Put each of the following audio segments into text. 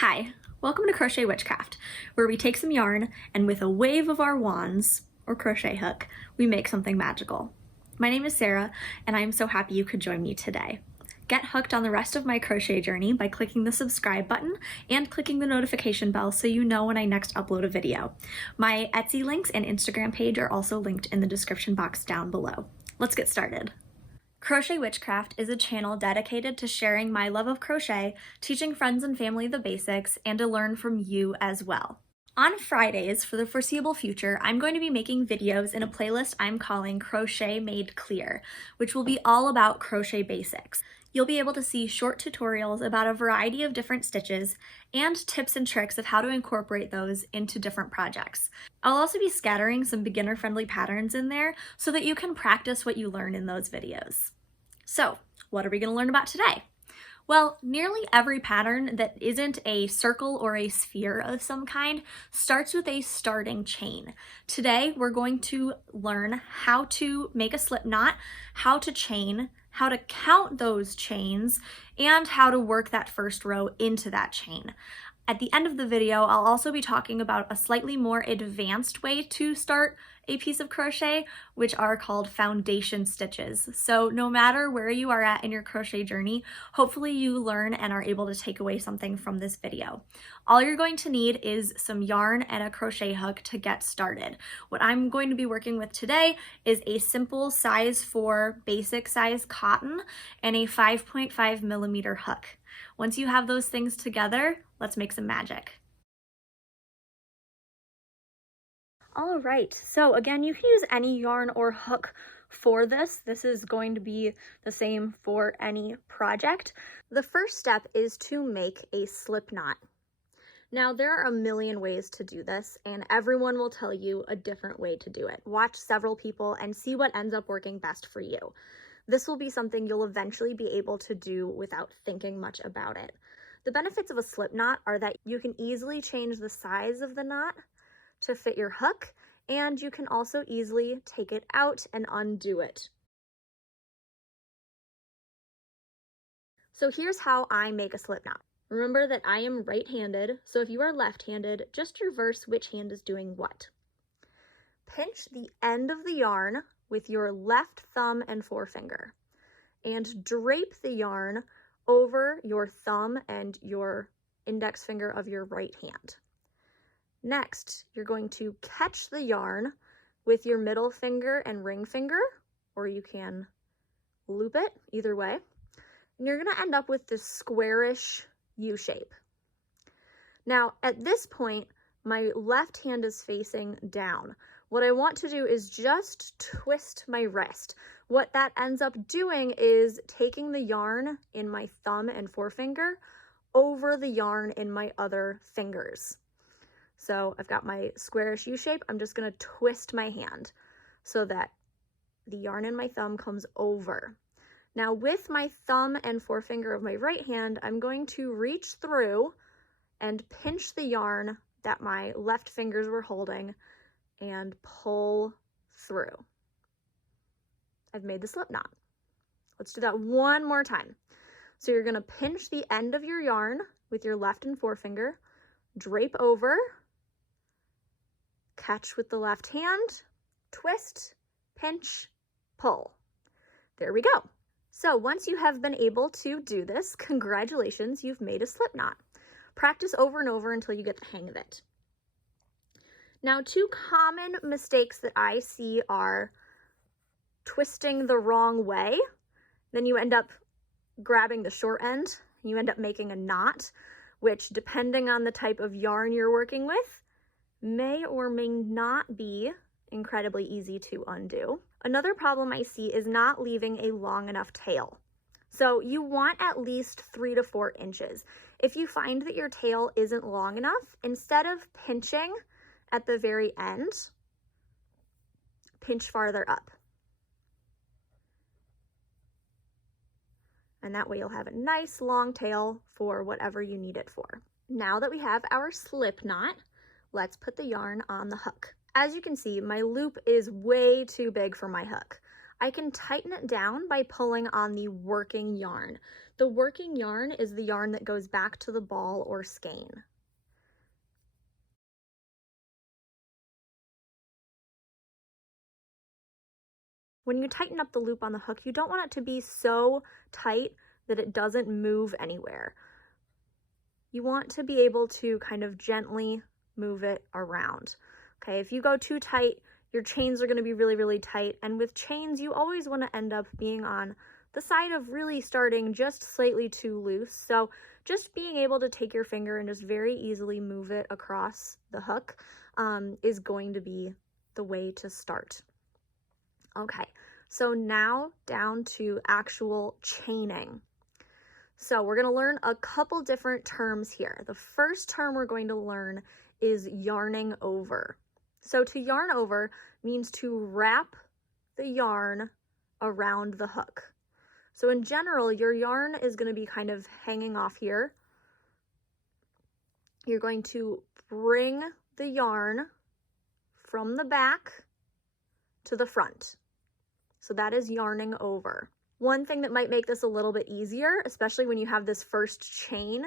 Hi, welcome to Crochet Witchcraft, where we take some yarn and with a wave of our wands, or crochet hook, we make something magical. My name is Sarah, and I am so happy you could join me today. Get hooked on the rest of my crochet journey by clicking the subscribe button and clicking the notification bell so you know when I next upload a video. My Etsy links and Instagram page are also linked in the description box down below. Let's get started. Crochet Witchcraft is a channel dedicated to sharing my love of crochet, teaching friends and family the basics, and to learn from you as well. On Fridays, for the foreseeable future, I'm going to be making videos in a playlist I'm calling Crochet Made Clear, which will be all about crochet basics. You'll be able to see short tutorials about a variety of different stitches and tips and tricks of how to incorporate those into different projects. I'll also be scattering some beginner-friendly patterns in there so that you can practice what you learn in those videos. So, what are we going to learn about today? Well, nearly every pattern that isn't a circle or a sphere of some kind starts with a starting chain. Today, we're going to learn how to make a slip knot, how to chain, how to count those chains, and how to work that first row into that chain. At the end of the video, I'll also be talking about a slightly more advanced way to start a piece of crochet, which are called foundation stitches. So no matter where you are at in your crochet journey, hopefully you learn and are able to take away something from this video. All you're going to need is some yarn and a crochet hook to get started. What I'm going to be working with today is a simple size 4 basic size cotton and a 5.5 millimeter hook. Once you have those things together, let's make some magic. All right, so again, you can use any yarn or hook for this. This is going to be the same for any project. The first step is to make a slip knot. Now, there are a million ways to do this, and everyone will tell you a different way to do it. Watch several people and see what ends up working best for you. This will be something you'll eventually be able to do without thinking much about it. The benefits of a slip knot are that you can easily change the size of the knot to fit your hook, and you can also easily take it out and undo it. So here's how I make a slip knot. Remember that I am right-handed, so if you are left-handed, just reverse which hand is doing what. Pinch the end of the yarn with your left thumb and forefinger, and drape the yarn over your thumb and your index finger of your right hand. Next, you're going to catch the yarn with your middle finger and ring finger, or you can loop it, either way. And you're going to end up with this squarish U shape. Now, at this point, my left hand is facing down. What I want to do is just twist my wrist. What that ends up doing is taking the yarn in my thumb and forefinger over the yarn in my other fingers. So I've got my squarish U shape. I'm just going to twist my hand so that the yarn in my thumb comes over. Now with my thumb and forefinger of my right hand, I'm going to reach through and pinch the yarn that my left fingers were holding and pull through. I've made the slip knot. Let's do that one more time. So you're going to pinch the end of your yarn with your left and forefinger, drape over, catch with the left hand, twist, pinch, pull. There we go. So once you have been able to do this, congratulations, you've made a slip knot. Practice over and over until you get the hang of it. Now, two common mistakes that I see are twisting the wrong way. Then you end up grabbing the short end. You end up making a knot, which, depending on the type of yarn you're working with, may or may not be incredibly easy to undo. Another problem I see is not leaving a long enough tail. So you want at least 3 to 4 inches. If you find that your tail isn't long enough, instead of pinching at the very end, pinch farther up. And that way you'll have a nice long tail for whatever you need it for. Now that we have our slip knot, let's put the yarn on the hook. As you can see, my loop is way too big for my hook. I can tighten it down by pulling on the working yarn. The working yarn is the yarn that goes back to the ball or skein. When you tighten up the loop on the hook, you don't want it to be so tight that it doesn't move anywhere. You want to be able to kind of gently move it around. Okay, if you go too tight, your chains are going to be really, really tight. And with chains, you always want to end up being on the side of really starting just slightly too loose. So just being able to take your finger and just very easily move it across the hook is going to be the way to start. Okay, so now down to actual chaining. So we're going to learn a couple different terms here. The first term we're going to learn is yarning over. So to yarn over means to wrap the yarn around the hook. So in general, your yarn is going to be kind of hanging off here. You're going to bring the yarn from the back to the front. So that is yarning over. One thing that might make this a little bit easier, especially when you have this first chain,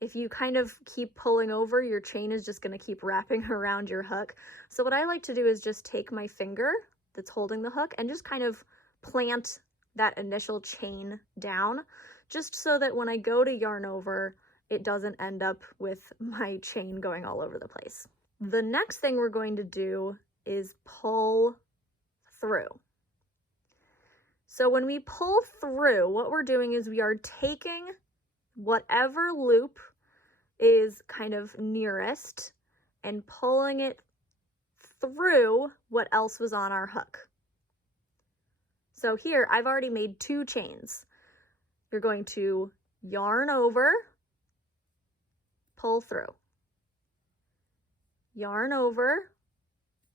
if you kind of keep pulling over, your chain is just going to keep wrapping around your hook. So what I like to do is just take my finger that's holding the hook and just kind of plant that initial chain down, just so that when I go to yarn over, it doesn't end up with my chain going all over the place. The next thing we're going to do is pull through. So when we pull through, what we're doing is we are taking whatever loop is kind of nearest and pulling it through what else was on our hook. So here I've already made 2 chains. You're going to yarn over, pull through. Yarn over,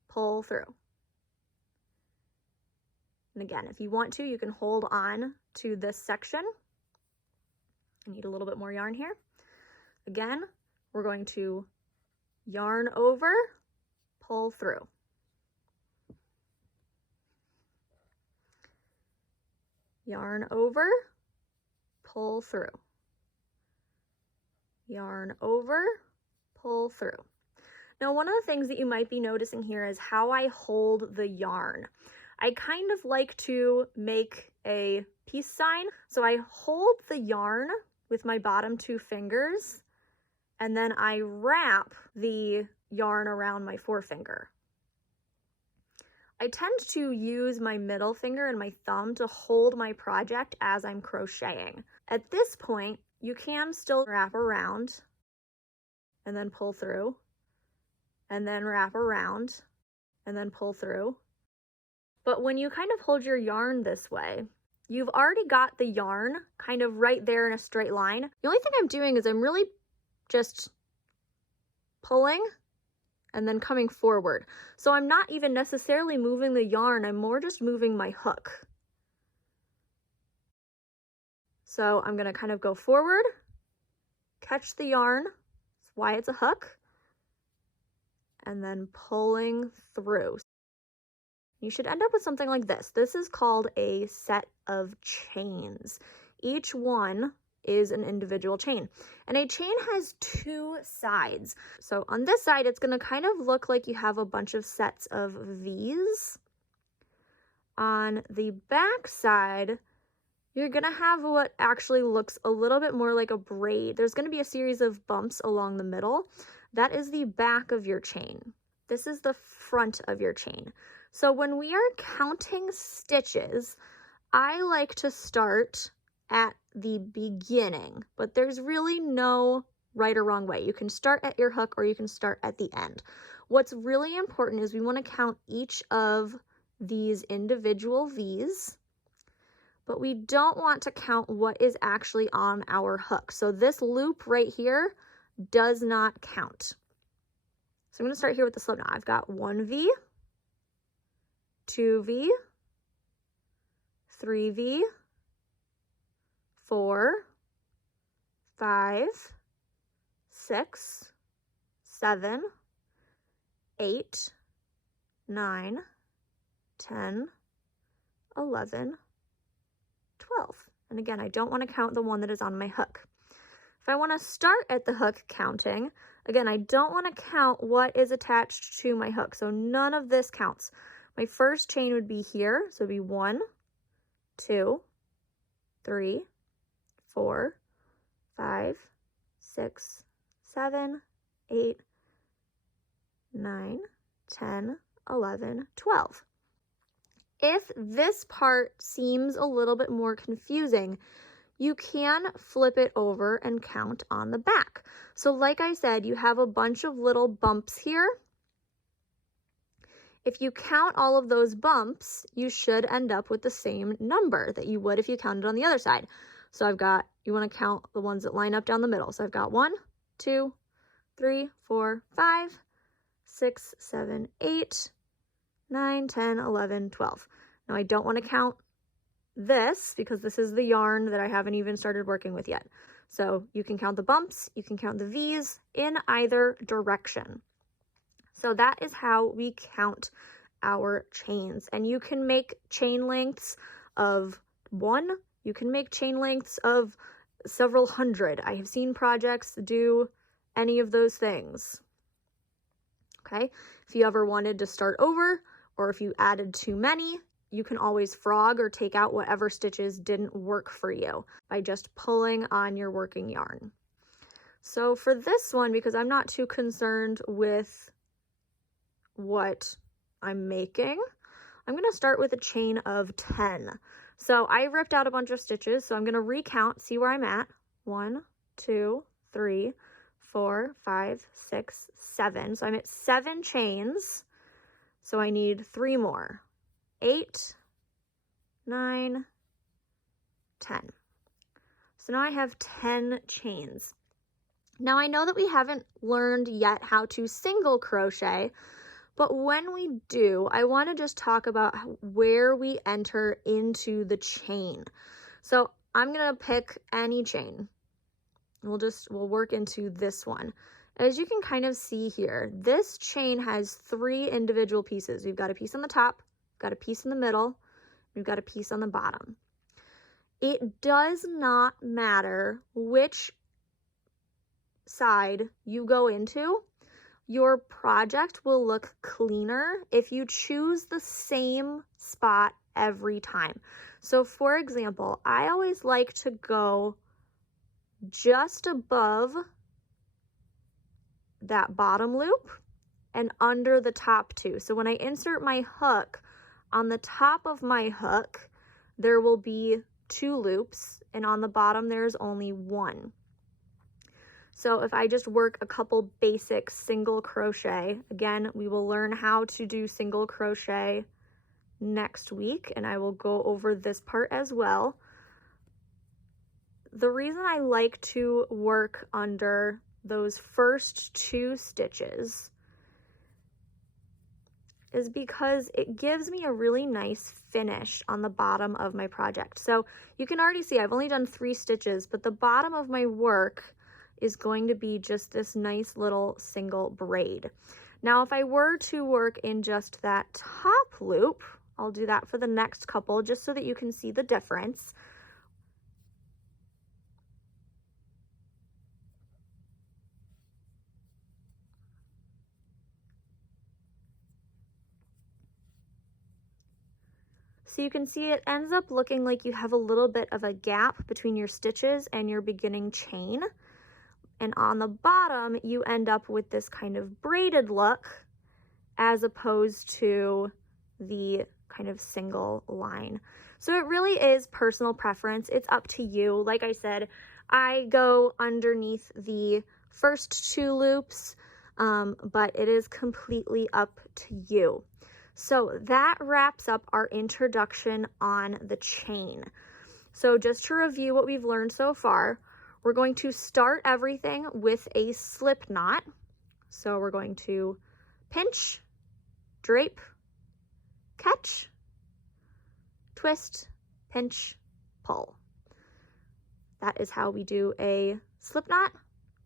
pull through. And again, if you want to, you can hold on to this section. I need a little bit more yarn here. Again, we're going to yarn over, pull through. Yarn over, pull through. Yarn over, pull through. Now, one of the things that you might be noticing here is how I hold the yarn. I kind of like to make a peace sign. So I hold the yarn with my bottom 2 fingers, and then I wrap the yarn around my forefinger. I tend to use my middle finger and my thumb to hold my project as I'm crocheting. At this point, you can still wrap around and then pull through, and then wrap around and then pull through. But when you kind of hold your yarn this way, you've already got the yarn kind of right there in a straight line. The only thing I'm doing is I'm really just pulling and then coming forward. So I'm not even necessarily moving the yarn, I'm more just moving my hook. So I'm gonna kind of go forward, catch the yarn, that's why it's a hook, and then pulling through. You should end up with something like this. This is called a set of chains. Each one is an individual chain. And a chain has 2 sides. So on this side, it's going to kind of look like you have a bunch of sets of V's. On the back side, you're going to have what actually looks a little bit more like a braid. There's going to be a series of bumps along the middle. That is the back of your chain. This is the front of your chain. So when we are counting stitches, I like to start at the beginning, but there's really no right or wrong way. You can start at your hook or you can start at the end. What's really important is we want to count each of these individual V's, but we don't want to count what is actually on our hook. So this loop right here does not count. So I'm going to start here with the slip knot. I've got 1 V, 2 V, 3 V, 4, 5, 6, 7, 8, 9, 10, 11, 12. And again, I don't want to count the one that is on my hook. If I want to start at the hook counting, again, I don't want to count what is attached to my hook. So none of this counts. My first chain would be here. So it would be 1, 2, 3, 4, 5, 6, 7, 8, 9, 10, 11, 12. If this part seems a little bit more confusing, you can flip it over and count on the back. So like I said, you have a bunch of little bumps here. If you count all of those bumps, you should end up with the same number that you would if you counted on the other side. So you want to count the ones that line up down the middle. So I've got 1, 2, 3, 4, 5, 6, 7, 8, 9, 10, 11, 12. Now I don't want to count this because this is the yarn that I haven't even started working with yet. So you can count the bumps, you can count the V's in either direction. So that is how we count our chains. And you can make chain lengths of 1, you can make chain lengths of several hundred. I have seen projects do any of those things. Okay, if you ever wanted to start over, or if you added too many, you can always frog or take out whatever stitches didn't work for you by just pulling on your working yarn. So for this one, because I'm not too concerned with what I'm making, I'm going to start with a chain of 10. So I ripped out a bunch of stitches, so I'm going to recount, see where I'm at. 1, 2, 3, 4, 5, 6, 7. So I'm at 7 chains. So I need 3 more. 8, 9, 10. So now I have 10 chains. Now I know that we haven't learned yet how to single crochet, but when we do, I want to just talk about where we enter into the chain. So I'm going to pick any chain. We'll work into this one. As you can kind of see here, this chain has 3 individual pieces. We've got a piece on the top, got a piece in the middle, we've got a piece on the bottom. It does not matter which side you go into. Your project will look cleaner if you choose the same spot every time. So for example, I always like to go just above that bottom loop and under the top 2. So when I insert my hook, on the top of my hook, there will be 2 loops, and on the bottom, there's only 1. So if I just work a couple basic single crochet, again, we will learn how to do single crochet next week, and I will go over this part as well. The reason I like to work under those first 2 stitches is because it gives me a really nice finish on the bottom of my project. So you can already see I've only done 3 stitches, but the bottom of my work is going to be just this nice little single braid. Now, if I were to work in just that top loop, I'll do that for the next couple just so that you can see the difference. So you can see it ends up looking like you have a little bit of a gap between your stitches and your beginning chain. And on the bottom, you end up with this kind of braided look as opposed to the kind of single line. So it really is personal preference. It's up to you. Like I said, I go underneath the first 2 loops, but it is completely up to you. So that wraps up our introduction on the chain. So just to review what we've learned so far, we're going to start everything with a slip knot. So we're going to pinch, drape, catch, twist, pinch, pull. That is how we do a slip knot.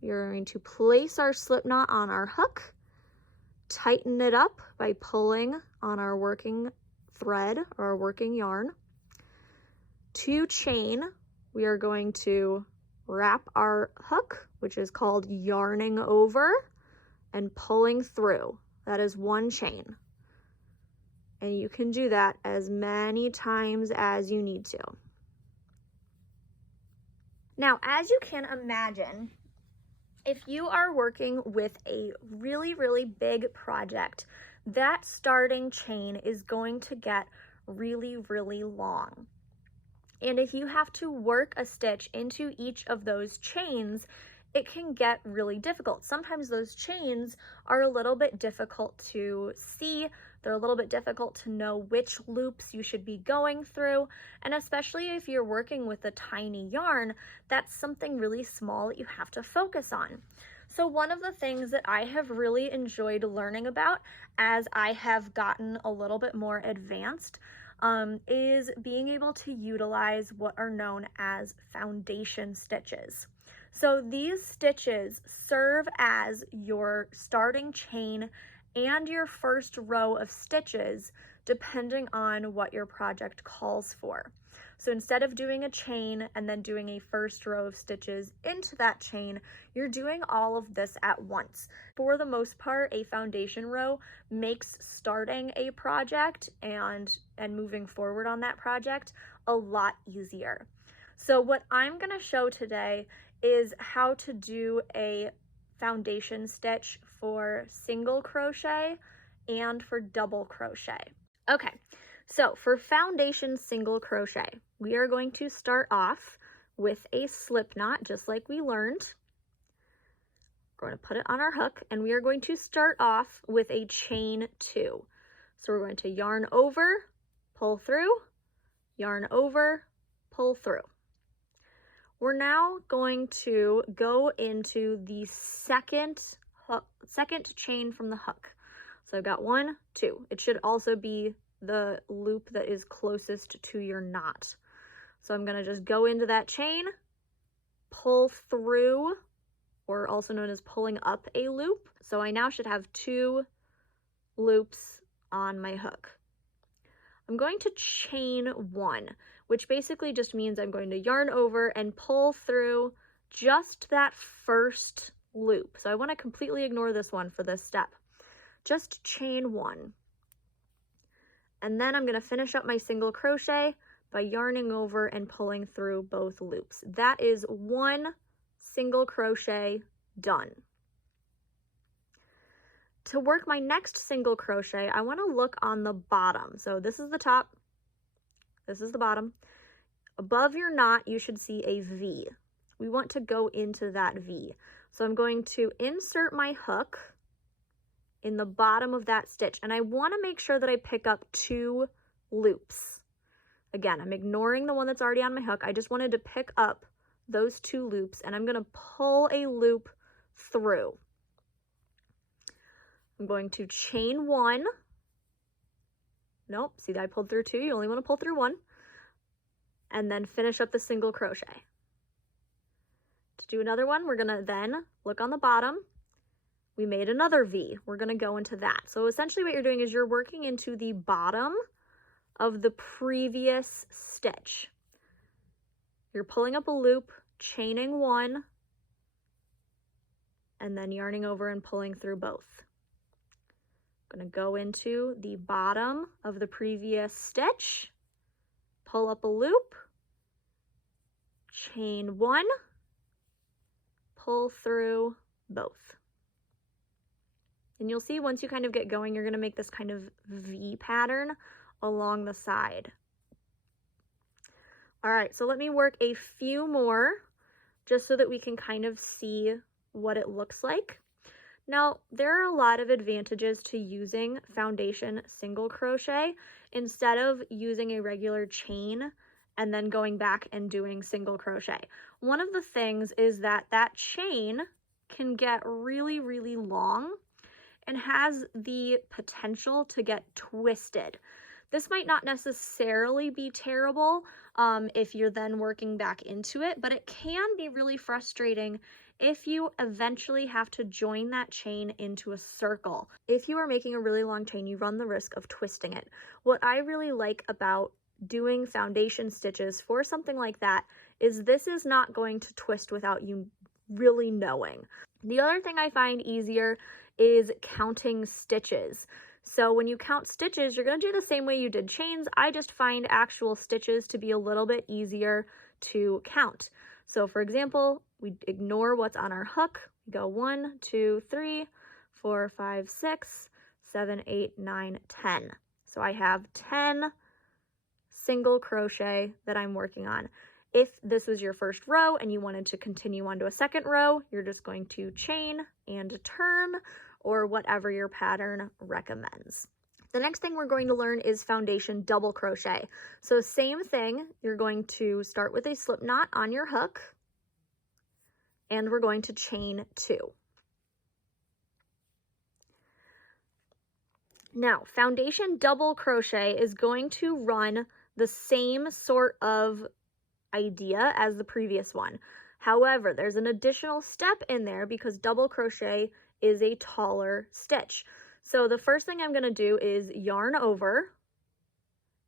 We're going to place our slip knot on our hook, tighten it up by pulling on our working thread or our working yarn. 2 chain, we are going to wrap our hook, which is called yarning over, and pulling through. That is 1 chain. And you can do that as many times as you need to. Now, as you can imagine, if you are working with a really, really big project, that starting chain is going to get really, really long. And if you have to work a stitch into each of those chains, it can get really difficult. Sometimes those chains are a little bit difficult to see. They're a little bit difficult to know which loops you should be going through. And especially if you're working with a tiny yarn, that's something really small that you have to focus on. So one of the things that I have really enjoyed learning about as I have gotten a little bit more advanced is being able to utilize what are known as foundation stitches. So these stitches serve as your starting chain and your first row of stitches depending on what your project calls for. So instead of doing a chain and then doing a first row of stitches into that chain, you're doing all of this at once. For the most part, a foundation row makes starting a project and moving forward on that project a lot easier. So what I'm going to show today is how to do a foundation stitch for single crochet and for double crochet. Okay, so for foundation single crochet, we are going to start off with a slip knot, just like we learned. We're going to put it on our hook, and we are going to start off with a chain 2. So we're going to yarn over, pull through, yarn over, pull through. We're now going to go into the second chain from the hook. So I've got 1, 2. It should also be the loop that is closest to your knot. So I'm going to just go into that chain, pull through, or also known as pulling up a loop. So I now should have 2 loops on my hook. I'm going to chain 1, which basically just means I'm going to yarn over and pull through just that first loop. So I want to completely ignore this one for this step. Just chain 1. And then I'm going to finish up my single crochet by yarning over and pulling through both loops. That is 1 single crochet done. To work my next single crochet, I want to look on the bottom. So this is the top, this is the bottom. Above your knot, you should see a V. We want to go into that V. So I'm going to insert my hook in the bottom of that stitch, and I want to make sure that I pick up 2 loops. Again, I'm ignoring the one that's already on my hook. I just wanted to pick up those 2 loops, and I'm going to pull a loop through. I'm going to chain 1. Nope, see that I pulled through 2. You only want to pull through 1. And then finish up the single crochet. To do another one, we're going to then look on the bottom. We made another V. We're going to go into that. So essentially what you're doing is you're working into the bottom of the previous stitch. You're pulling up a loop, chaining 1, and then yarning over and pulling through both. I'm going to go into the bottom of the previous stitch, pull up a loop, chain 1, pull through both. And you'll see once you kind of get going, you're going to make this kind of V pattern along the side. All right, so let me work a few more just so that we can kind of see what it looks like. Now, there are a lot of advantages to using foundation single crochet instead of using a regular chain and then going back and doing single crochet. One of the things is that that chain can get really, really long and has the potential to get twisted. This might not necessarily be terrible if you're then working back into it, but it can be really frustrating if you eventually have to join that chain into a circle. If you are making a really long chain, you run the risk of twisting it. What I really like about doing foundation stitches for something like that is this is not going to twist without you really knowing. The other thing I find easier is counting stitches. So when you count stitches, you're going to do the same way you did chains. I just find actual stitches to be a little bit easier to count. So for example, we ignore what's on our hook. We go 1, 2, 3, 4, 5, 6, 7, 8, 9, 10. So I have 10 single crochet that I'm working on. If this was your first row and you wanted to continue on to a second row, you're just going to chain and turn, or whatever your pattern recommends. The next thing we're going to learn is foundation double crochet. So same thing, you're going to start with a slip knot on your hook, and we're going to chain 2. Now, foundation double crochet is going to run the same sort of idea as the previous one. However, there's an additional step in there because double crochet is a taller stitch. So the first thing I'm going to do is yarn over,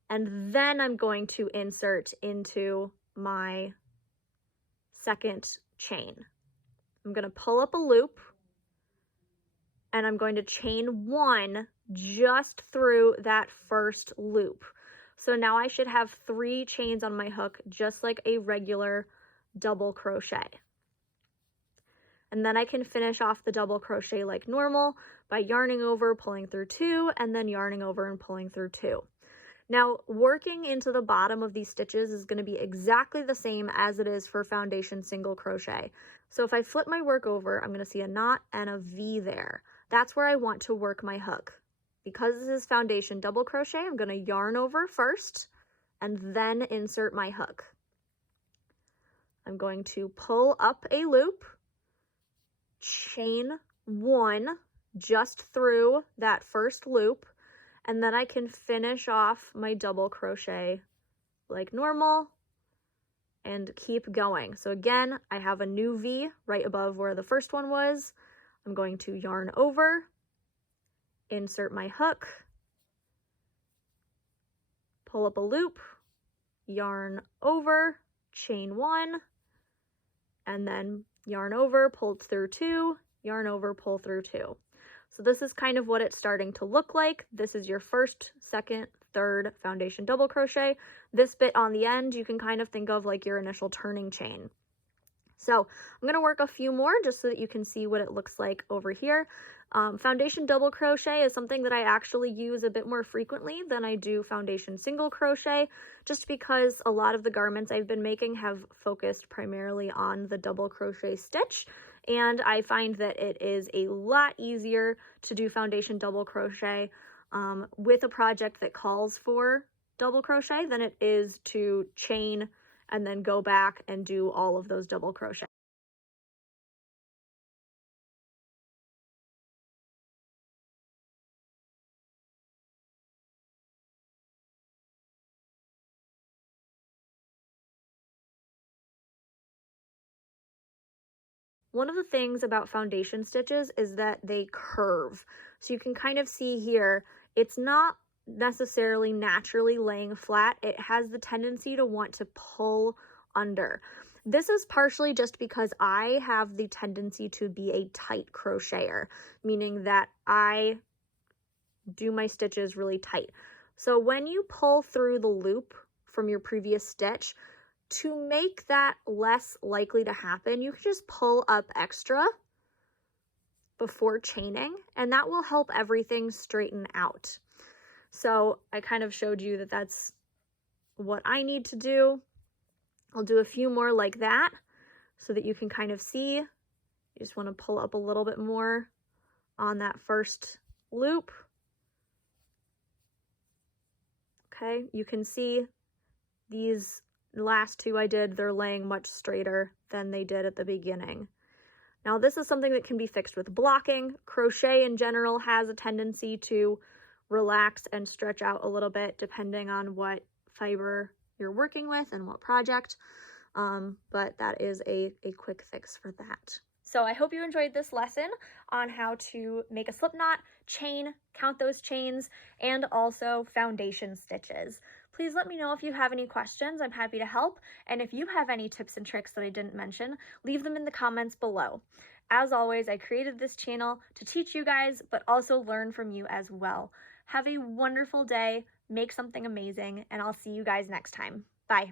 and then I'm going to insert into my second chain. I'm going to pull up a loop, and I'm going to chain 1 just through that first loop. So now I should have 3 chains on my hook, just like a regular double crochet. And then I can finish off the double crochet like normal by yarning over, pulling through 2, and then yarning over and pulling through 2. Now, working into the bottom of these stitches is going to be exactly the same as it is for foundation single crochet. So if I flip my work over, I'm going to see a knot and a V there. That's where I want to work my hook. Because this is foundation double crochet, I'm going to yarn over first and then insert my hook. I'm going to pull up a loop, chain 1 just through that first loop, and then I can finish off my double crochet like normal and keep going. So again, I have a new V right above where the first one was. I'm going to yarn over, insert my hook, pull up a loop, yarn over, chain 1, and then yarn over, pull through 2, yarn over, pull through 2. So this is kind of what it's starting to look like. This is your first, second, third foundation double crochet. This bit on the end, you can kind of think of like your initial turning chain. So I'm going to work a few more just so that you can see what it looks like over here. Foundation double crochet is something that I actually use a bit more frequently than I do foundation single crochet, just because a lot of the garments I've been making have focused primarily on the double crochet stitch. And I find that it is a lot easier to do foundation double crochet with a project that calls for double crochet than it is to chain and then go back and do all of those double crochet. One of the things about foundation stitches is that they curve. So you can kind of see here, it's not necessarily naturally laying flat. It has the tendency to want to pull under. This is partially just because I have the tendency to be a tight crocheter, meaning that I do my stitches really tight. So when you pull through the loop from your previous stitch, to make that less likely to happen, you can just pull up extra before chaining, and that will help everything straighten out. So I kind of showed you that that's what I need to do. I'll do a few more like that so that you can kind of see. You just want to pull up a little bit more on that first loop. Okay, you can see these last 2 I did, they're laying much straighter than they did at the beginning. Now this is something that can be fixed with blocking. Crochet in general has a tendency to relax and stretch out a little bit depending on what fiber you're working with and what project, but that is a quick fix for that. So I hope you enjoyed this lesson on how to make a slip knot, chain, count those chains, and also foundation stitches. Please let me know if you have any questions. I'm happy to help. And if you have any tips and tricks that I didn't mention, leave them in the comments below. As always, I created this channel to teach you guys, but also learn from you as well. Have a wonderful day, make something amazing, and I'll see you guys next time. Bye.